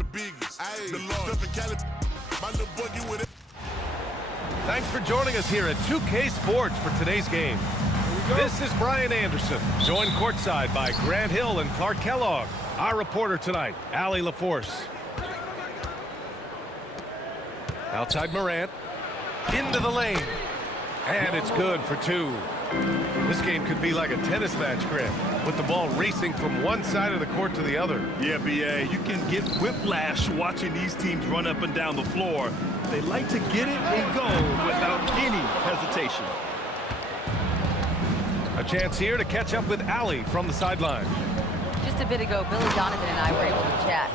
the biggest. The largest. My little boy get with it. Thanks for joining us here at 2K Sports for today's game. This is Brian Anderson, joined courtside by Grant Hill and Clark Kellogg. Our reporter tonight, Allie LaForce. Outside Morant, into the lane, and it's good for two. This game could be like a tennis match, Grant, with the ball racing from one side of the court to the other. Yeah, B.A., you can get whiplash watching these teams run up and down the floor. They like to get it and go without any hesitation. A chance here to catch up with Allie from the sideline. Just a bit ago, Billy Donovan and I were able to chat.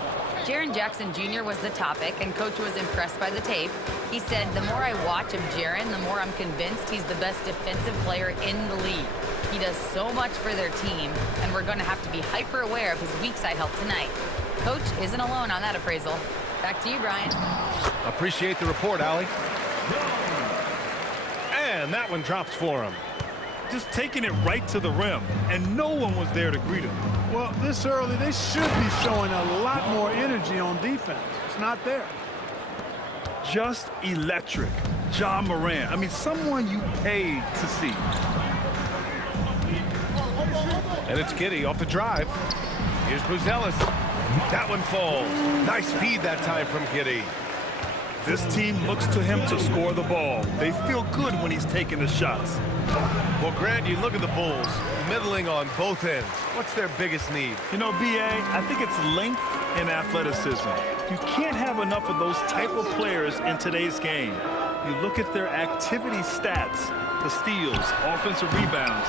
Jaren Jackson Jr. was the topic, and Coach was impressed by the tape. He said, the more I watch of Jaren, the more I'm convinced he's the best defensive player in the league. He does so much for their team, and we're going to have to be hyper aware of his weak side help tonight. Coach isn't alone on that appraisal. Back to you, Brian. Appreciate the report, Allie. And that one drops for him. Just taking it right to the rim, and no one was there to greet him. Well, this early, they should be showing a lot more energy on defense. It's not there. Just electric. Ja Morant. I mean, someone you paid to see. And it's Giddy off the drive. Here's Buzelis. That one falls. Nice feed that time from Giddy. This team looks to him to score the ball. They feel good when he's taking the shots. Well, Grant, you look at the Bulls, middling on both ends. What's their biggest need? You know, B.A., I think it's length and athleticism. You can't have enough of those type of players in today's game. You look at their activity stats, the steals, offensive rebounds,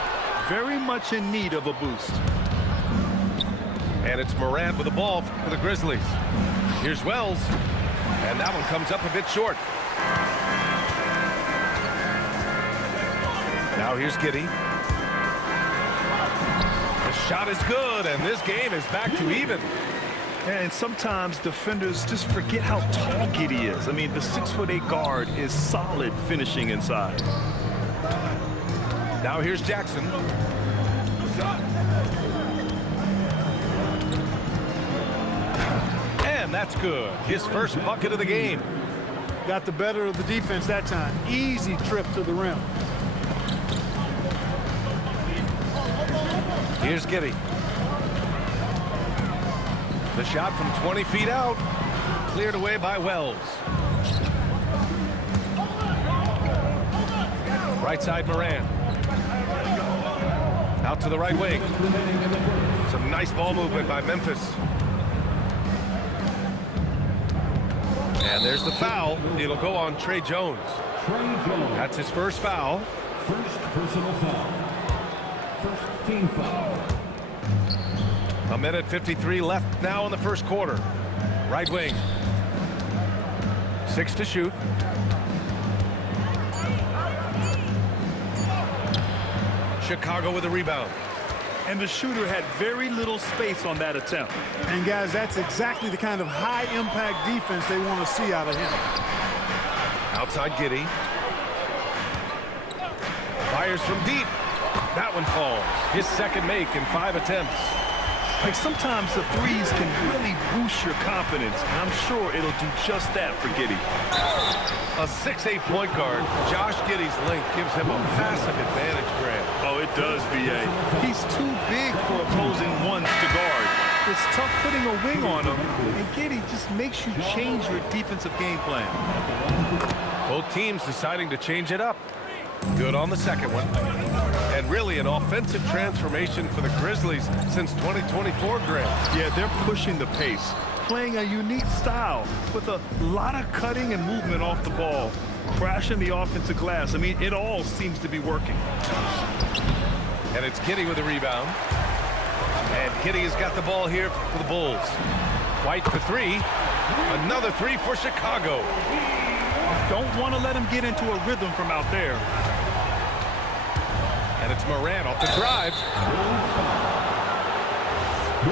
very much in need of a boost. And it's Morant with the ball for the Grizzlies. Here's Wells. And that one comes up a bit short. Now here's Giddy. The shot is good, and this game is back to even. And sometimes defenders just forget how tall Giddy is. I mean, the 6'8" guard is solid finishing inside. Now here's Jackson. And that's good. His first bucket of the game. Got the better of the defense that time. Easy trip to the rim. Here's Giddy. The shot from 20 feet out. Cleared away by Wells. Right side Morant. Out to the right wing. Some nice ball movement by Memphis. And there's the foul. It'll go on Trey Jones. That's his first foul. First personal foul. First team foul. A minute 53 left now in the first quarter. Right wing. 6 to shoot. Chicago with a rebound. And the shooter had very little space on that attempt. And, guys, that's exactly the kind of high-impact defense they want to see out of him. Outside Giddy. Fires from deep. That one falls. His second make in 5 attempts. Like, sometimes the threes can really boost your confidence, and I'm sure it'll do just that for Giddy. A 6'8" point guard, Josh Giddy's length gives him a massive advantage, Grant. Oh, it does, B.A. He's too big for opposing ones to guard. It's tough putting a wing on him, and Giddy just makes you change your defensive game plan. Both teams deciding to change it up. Good on the second one. And really an offensive transformation for the Grizzlies since 2024, Grant. Yeah, they're pushing the pace, playing a unique style with a lot of cutting and movement off the ball, crashing the offensive glass. I mean, it all seems to be working. And it's Giddy with a rebound. And Giddy has got the ball here for the Bulls. White for 3. Another 3 for Chicago. Don't want to let him get into a rhythm from out there. And it's Morant off the drive.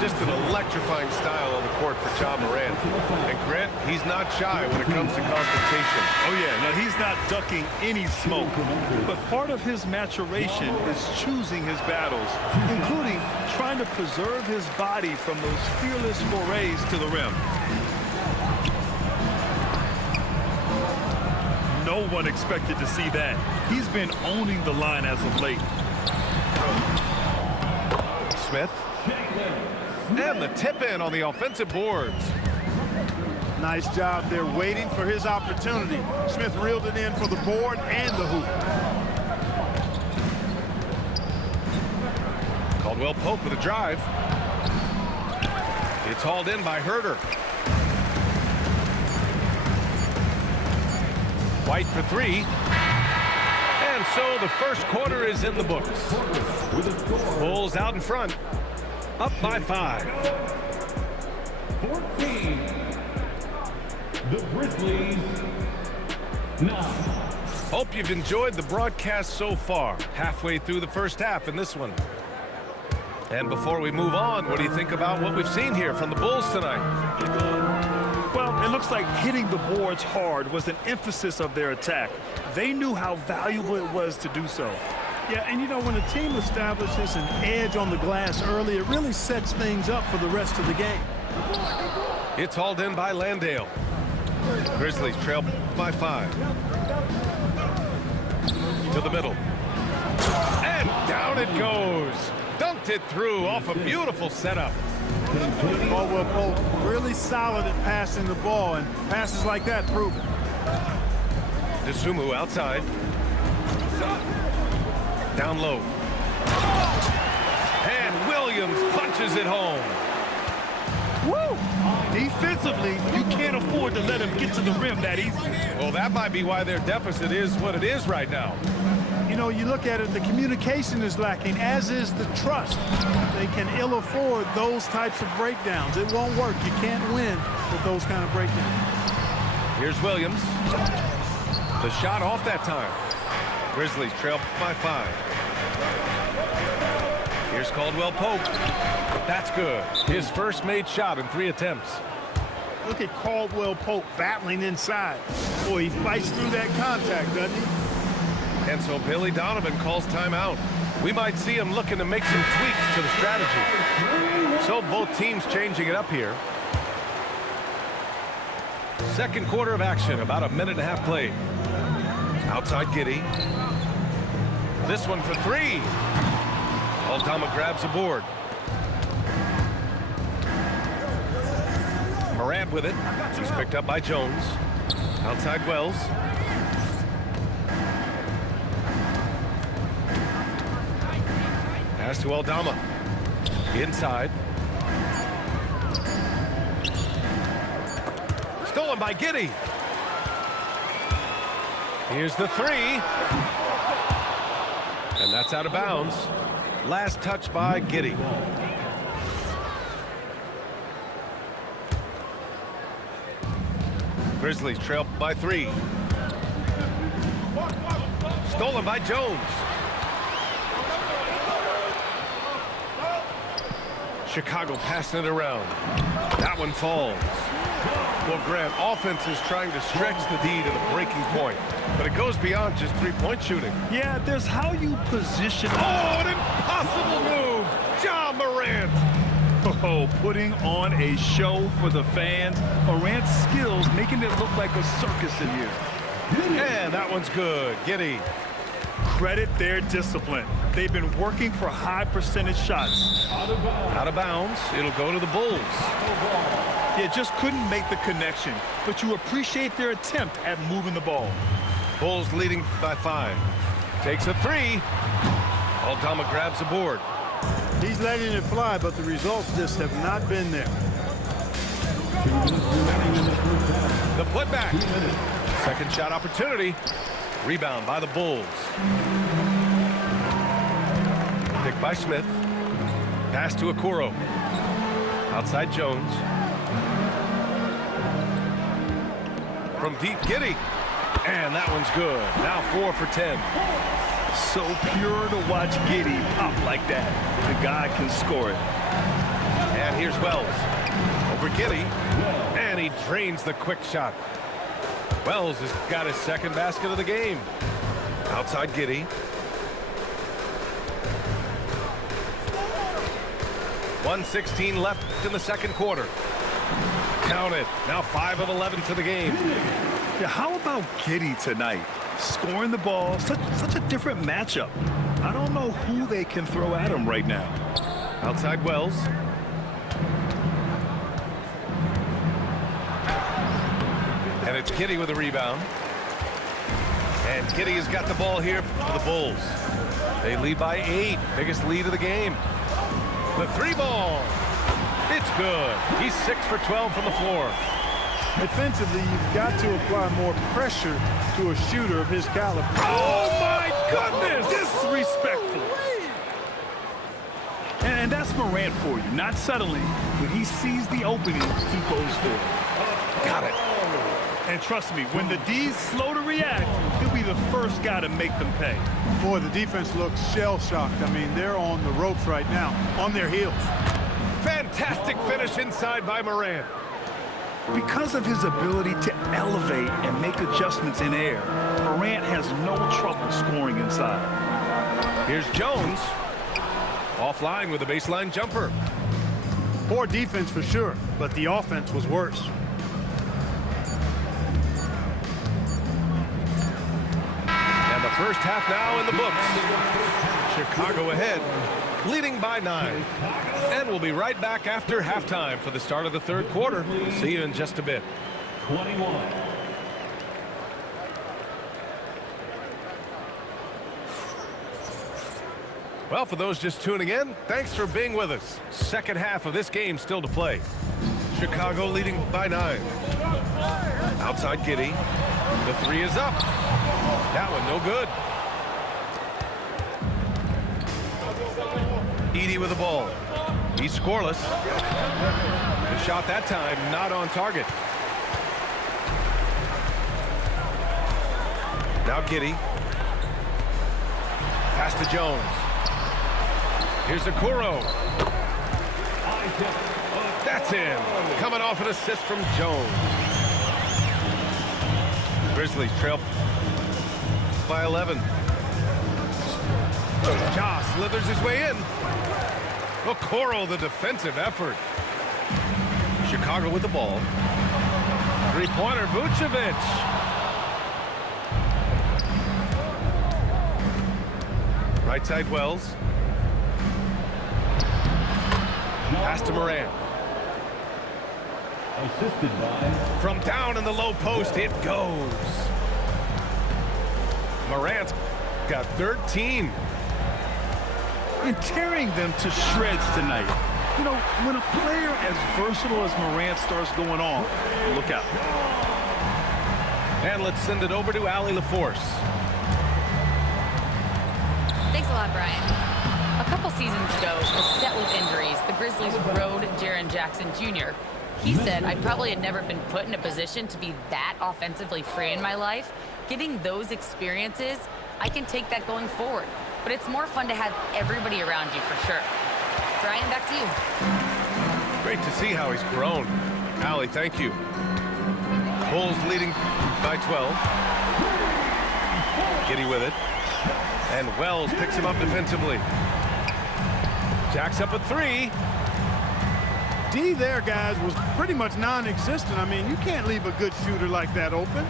Just an electrifying style on the court for Ja Morant. And Grant, he's not shy when it comes to confrontation. Oh, yeah. No, he's not ducking any smoke. But part of his maturation is choosing his battles, including trying to preserve his body from those fearless forays to the rim. No one expected to see that. He's been owning the line as of late. Smith. And the tip in on the offensive boards. Nice job there waiting for his opportunity. Smith reeled it in for the board and the hoop. Caldwell Pope with a drive. It's hauled in by Herter. White for three. And so the first quarter is in the books. Bulls out in front. Up by 5. 14. The Grizzlies. 9. Hope you've enjoyed the broadcast so far. Halfway through the first half in this one. And before we move on, what do you think about what we've seen here from the Bulls tonight? Well, it looks like hitting the boards hard was an emphasis of their attack. They knew how valuable it was to do so. Yeah, and you know, when a team establishes an edge on the glass early, it really sets things up for the rest of the game. It's hauled in by Landale. Grizzlies trail by 5. To the middle. And down it goes. Dunked it through off a beautiful setup. Caldwell Pope really solid at passing the ball, and passes like that prove it. DeSumo outside. Down low. And Williams punches it home. Woo! Defensively, you can't afford to let him get to the rim that easy. Well, that might be why their deficit is what it is right now. You know, you look at it, the communication is lacking, as is the trust. They can ill afford those types of breakdowns. It won't work. You can't win with those kind of breakdowns. Here's Williams. The shot off that time. Grizzlies trail by 5. Here's Caldwell Pope. That's good. His first made shot in 3 attempts. Look at Caldwell Pope battling inside. Boy, he fights through that contact, doesn't he? And so Billy Donovan calls timeout. We might see him looking to make some tweaks to the strategy. So both teams changing it up here. Second quarter of action, about a minute and a half played. Outside Giddy. This one for 3. Aldama grabs a board. Morant with it. He's picked up by Jones. Outside Wells. Pass to Aldama. Inside. Stolen by Giddy. Here's the 3. And that's out of bounds. Last touch by Giddy. Grizzlies trail by 3. Stolen by Jones. Chicago passing it around. That one falls. Well, Grant, offense is trying to stretch the D to the breaking point, but it goes beyond just three-point shooting. Yeah, there's how you position. Oh, an impossible move! Ja Morant. Oh, putting on a show for the fans. Morant's skills making it look like a circus in here. And that one's good. Giddy. Credit their discipline. They've been working for high percentage shots. Out of bounds. It'll go to the Bulls. Yeah, just couldn't make the connection, but you appreciate their attempt at moving the ball. Bulls leading by 5. Takes a 3. Aldama grabs the board. He's letting it fly, but the results just have not been there. The putback. Second shot opportunity. Rebound by the Bulls. Picked by Smith. Pass to Okoro. Outside Jones. From deep, Giddy. And that one's good. Now 4 for 10. So pure to watch Giddy pop like that. The guy can score it. And here's Wells. Over Giddy. And he drains the quick shot. Wells has got his second basket of the game. Outside Giddy. .116 left in the second quarter. Count it. Now 5 of 11 to the game. Yeah, how about Giddy tonight? Scoring the ball, such a different matchup. I don't know who they can throw at him right now. Outside Wells. And it's Giddy with a rebound. And Giddy has got the ball here for the Bulls. They lead by 8. Biggest lead of the game. The 3-ball. It's good. He's 6 for 12 from the floor. Defensively, you've got to apply more pressure to a shooter of his caliber. Oh, my goodness! Disrespectful. And that's Morant for you. Not settling. When he sees the opening, he goes for it. Got it. And trust me, when the D's slow to react, he'll be the first guy to make them pay. Boy, the defense looks shell-shocked. I mean, they're on the ropes right now, on their heels. Fantastic finish inside by Morant. Because of his ability to elevate and make adjustments in air, Morant has no trouble scoring inside. Here's Jones. Offline with a baseline jumper. Poor defense for sure, but the offense was worse. And the first half now in the books. Chicago ahead, leading by 9. And we'll be right back after halftime for the start of the third quarter. See you in just a bit. 21. Well, for those just tuning in, thanks for being with us. Second half of this game still to play. Chicago leading by 9. Outside Giddy. The 3 is up. That one no good. Edey with the ball. He's scoreless. The shot that time not on target. Now Giddy. Pass to Jones. Here's Okoro. That's in. Coming off an assist from Jones. Grizzlies trail by 11. Josh slithers his way in. Okoro, the defensive effort. Chicago with the ball. Three-pointer, Vucevic. Right side, Wells. Pass to Morant. Assisted by From down in the low post, it goes. Morant's got 13. And tearing them to shreds tonight. You know, when a player as versatile as Morant starts going off, look out. And let's send it over to Allie LaForce. Thanks a lot, Brian. A couple seasons ago, beset with injuries, the Grizzlies rode Jaren Jackson Jr. He said, I probably had never been put in a position to be that offensively free in my life. Getting those experiences, I can take that going forward. But it's more fun to have everybody around you for sure. Brian, back to you. Great to see how he's grown. Allie, thank you. Bulls leading by 12. Giddy with it. And Wells picks him up defensively. Jack's up at 3. D there, guys, was pretty much non-existent. I mean, you can't leave a good shooter like that open.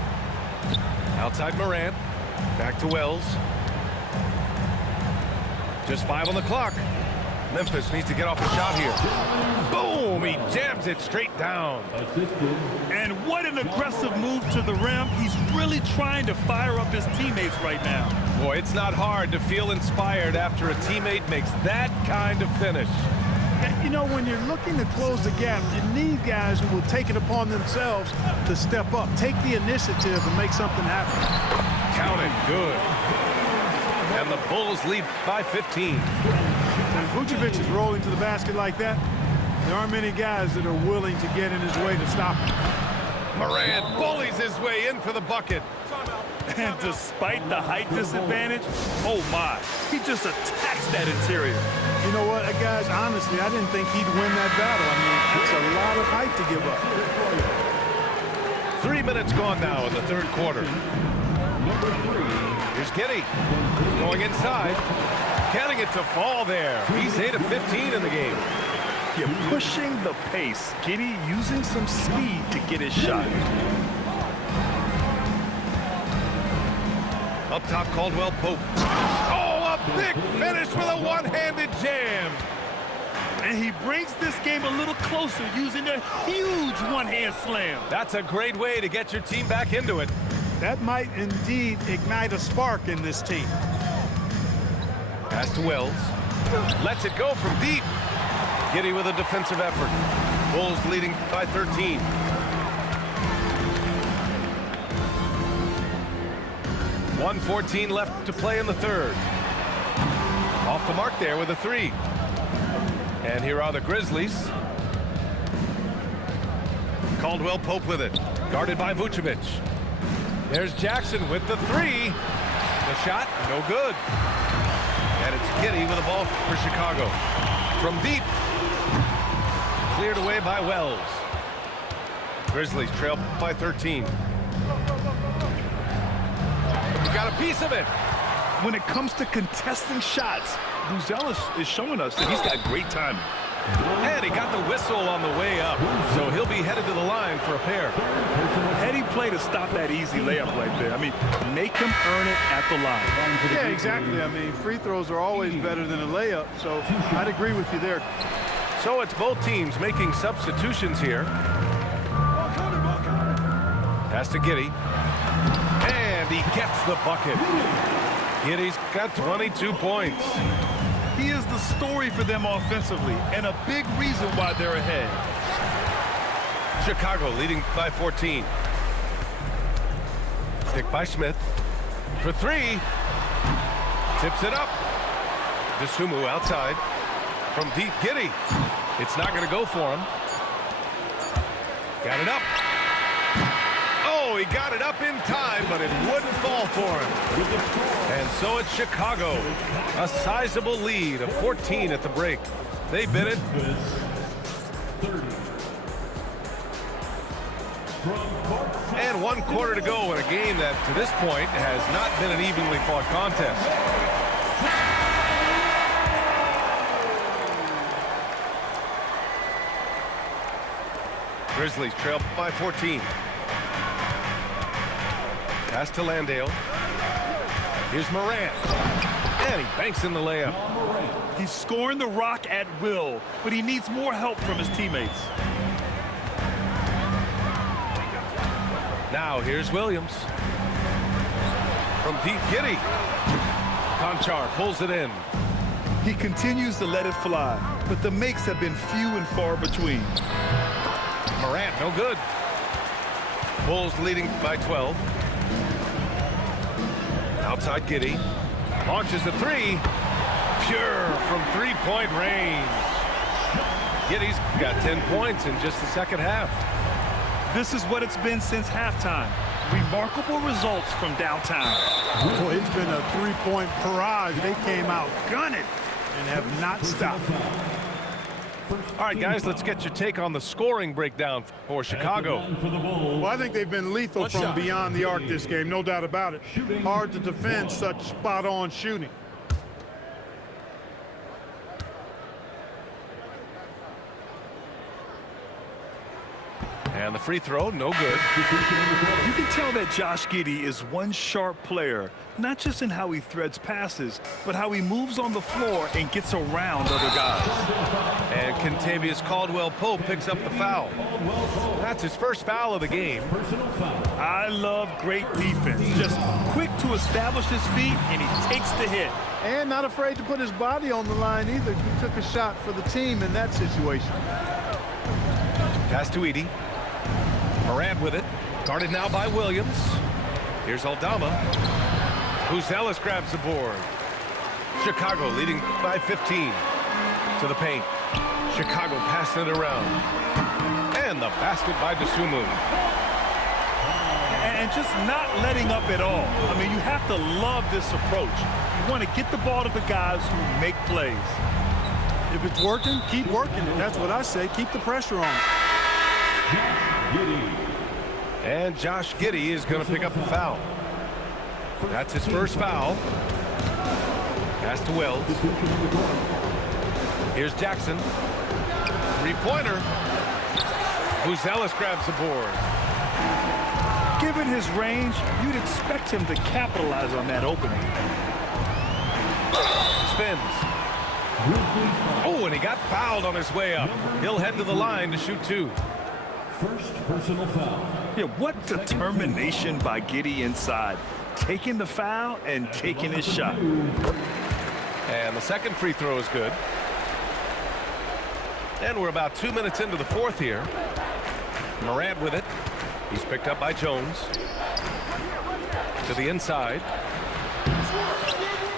Outside Morant. Back to Wells. Just 5 on the clock. Memphis needs to get off a shot here. Boom! He jams it straight down. assisted. And what an aggressive move to the rim. He's really trying to fire up his teammates right now. Boy, it's not hard to feel inspired after a teammate makes that kind of finish. You know, when you're looking to close the gap, you need guys who will take it upon themselves to step up, take the initiative and make something happen. Count it. Good. And the Bulls lead by 15. When Vucevic is rolling to the basket like that, there aren't many guys that are willing to get in his way to stop him. Morant bullies his way in for the bucket. And despite the height disadvantage, oh my, he just attacks that interior. You know what, guys, honestly, I didn't think he'd win that battle. I mean, it's a lot of height to give up. 3 minutes gone now in the third quarter. Number 3. Here's Giddy going inside. Getting it to fall there. He's 8 of 15 in the game. Yeah, pushing the pace. Giddy using some speed to get his shot. Up top, Caldwell Pope. Oh, a big finish with a one-handed jam. And he brings this game a little closer using a huge one-hand slam. That's a great way to get your team back into it. That might indeed ignite a spark in this team. Pass to Wells. Lets it go from deep. Giddy with a defensive effort. Bulls leading by 13. .114 left to play in the third. Off the mark there with a three. And here are the Grizzlies. Caldwell Pope with it. Guarded by Vucevic. There's Jackson with the three. The shot, no good. And it's Giddy with the ball for Chicago. From deep. Cleared away by Wells. Grizzlies trail by 13. Got a piece of it. When it comes to contesting shots, Buzelis is showing us that he's got great timing. And he got the whistle on the way up, so he'll be headed to the line for a pair. Heady play to stop that easy layup right there. I mean, make him earn it at the line. Yeah, exactly. I mean, free throws are always better than a layup, so I'd agree with you there. So it's both teams making substitutions here. Pass to Giddy. And he gets the bucket. Giddy's got 22 points. He is the story for them offensively and a big reason why they're ahead. Chicago leading by 14. Pick by Smith. For three. Tips it up. DeSumo outside. From deep, Giddy. It's not going to go for him. Got it up. Oh, he got it up in time, but it wouldn't fall for him. And so it's Chicago. A sizable lead of 14 at the break. They bid it. And 1 quarter to go in a game that, to this point, has not been an evenly fought contest. Grizzlies trail by 14. Pass to Landale. Here's Morant. And he banks in the layup. He's scoring the rock at will, but he needs more help from his teammates. Now here's Williams. From deep, Giddy. Conchar pulls it in. He continues to let it fly, but the makes have been few and far between. Morant, no good. Bulls leading by 12. Outside Giddy. Launches a three. Pure from three-point range. Giddy's got 10 points in just the second half. This is what it's been since halftime. Remarkable results from downtown. Boy, it's been a three-point barrage. They came out gunning and have not stopped. All right, guys, let's get your take on the scoring breakdown for Chicago. Well, I think they've been lethal from beyond the arc this game, no doubt about it. Hard to defend such spot-on shooting. And the free throw, no good. You can tell that Josh Giddy is one sharp player, not just in how he threads passes, but how he moves on the floor and gets around other guys. And Kentavious Caldwell-Pope picks up the foul. That's his first foul of the game. I love great defense. Just quick to establish his feet, and he takes the hit. And not afraid to put his body on the line either. He took a shot for the team in that situation. Pass to Edey. Morant with it. Guarded now by Williams. Here's Aldama. Buzelis grabs the board. Chicago leading by 15. To the paint. Chicago passing it around. And the basket by DeSumo. And just not letting up at all. I mean, you have to love this approach. You want to get the ball to the guys who make plays. If it's working, keep working it. That's what I say. Keep the pressure on. And Josh Giddy is going to pick up the foul. That's his first foul. Pass to Wells. Here's Jackson. Three-pointer. Buzelis grabs the board. Given his range, you'd expect him to capitalize on that opening. Spins. Oh, and he got fouled on his way up. He'll head to the line to shoot 2. First personal foul. Yeah, what determination by Giddy inside. Taking the foul and taking his shot. And the second free throw is good. And we're about 2 minutes into the fourth here. Morant with it. He's picked up by Jones. To the inside.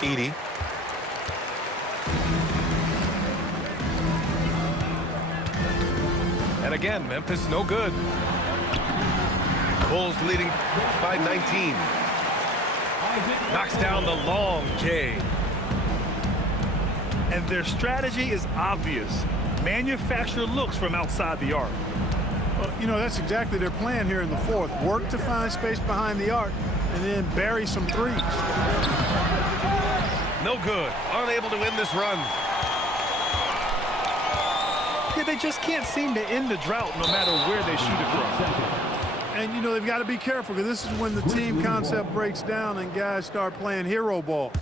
Edey. And again, Memphis no good. Bulls leading by 19. Knocks down the long J. And their strategy is obvious. Manufacture looks from outside the arc. Well, you know, that's exactly their plan here in the fourth. Work to find space behind the arc and then bury some threes. No good. Unable to win this run. Yeah, they just can't seem to end the drought no matter where they shoot it from. And, you know, they've got to be careful because this is when the team concept breaks down and guys start playing hero ball.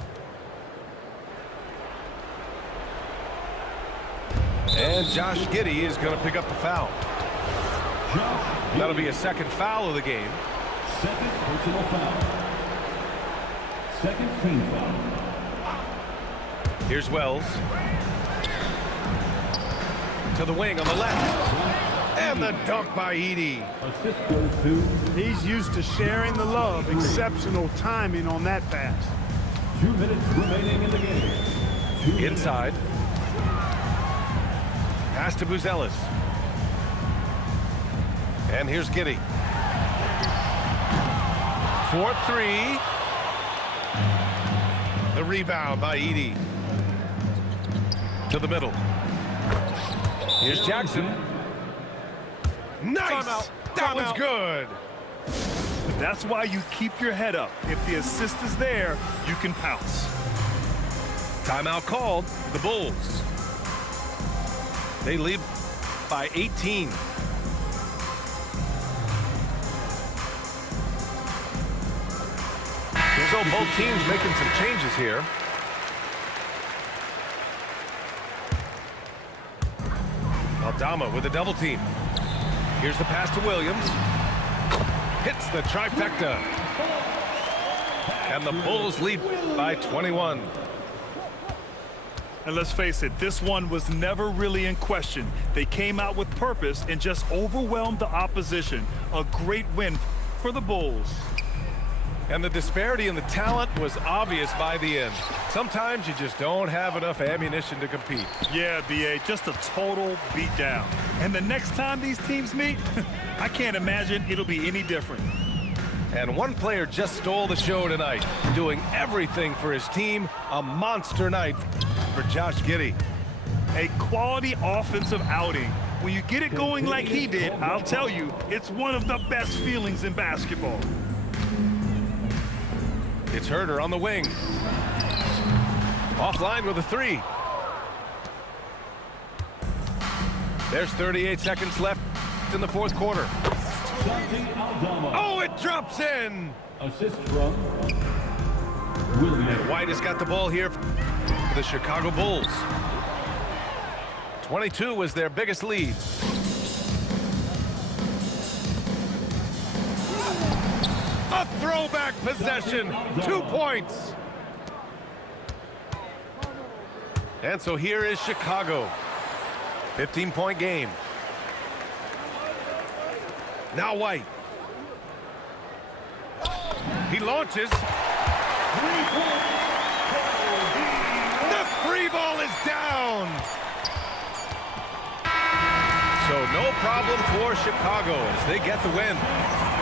And Josh Giddy is going to pick up the foul. That'll be a second foul of the game. Second personal foul. Second team foul. Here's Wells. To the wing on the left. And the dunk by Edey. Assist goes to. He's used to sharing the love. Exceptional timing on that pass. 2 minutes remaining in the game. Inside. Pass to Buzelis. And here's Giddy. 4-3. The rebound by Edey. To the middle. Here's Jackson. Nice! That was good. That's why you keep your head up. If the assist is there, you can pounce. Timeout called. The Bulls. They lead by 18. So both teams making some changes here. Aldama with a double team. Here's the pass to Williams. Hits the trifecta. And the Bulls lead by 21. And let's face it, this one was never really in question. They came out with purpose and just overwhelmed the opposition. A great win for the Bulls. And the disparity in the talent was obvious by the end. Sometimes you just don't have enough ammunition to compete. Yeah, B.A., just a total beatdown. And the next time these teams meet, I can't imagine it'll be any different. And one player just stole the show tonight, doing everything for his team. A monster night for Josh Giddy. A quality offensive outing. When you get it going like he did, I'll tell you, it's one of the best feelings in basketball. It's Herter on the wing. Offline with a 3. There's 38 seconds left in the fourth quarter. Oh, it drops in. Assist from Williams. And White has got the ball here for the Chicago Bulls. 22 was their biggest lead. A throwback possession. 2 points. And so here is Chicago. 15-point game. Now White. He launches. The free ball is down. So no problem for Chicago as they get the win.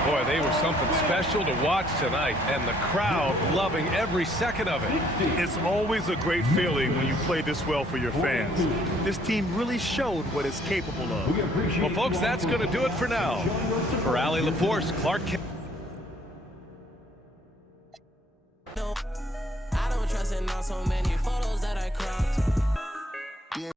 Boy, they were something special to watch tonight, and the crowd loving every second of it. It's always a great feeling when you play this well for your fans. This team really showed what it's capable of. Well, folks, that's going to do it for now. For Allie LaForce, Clark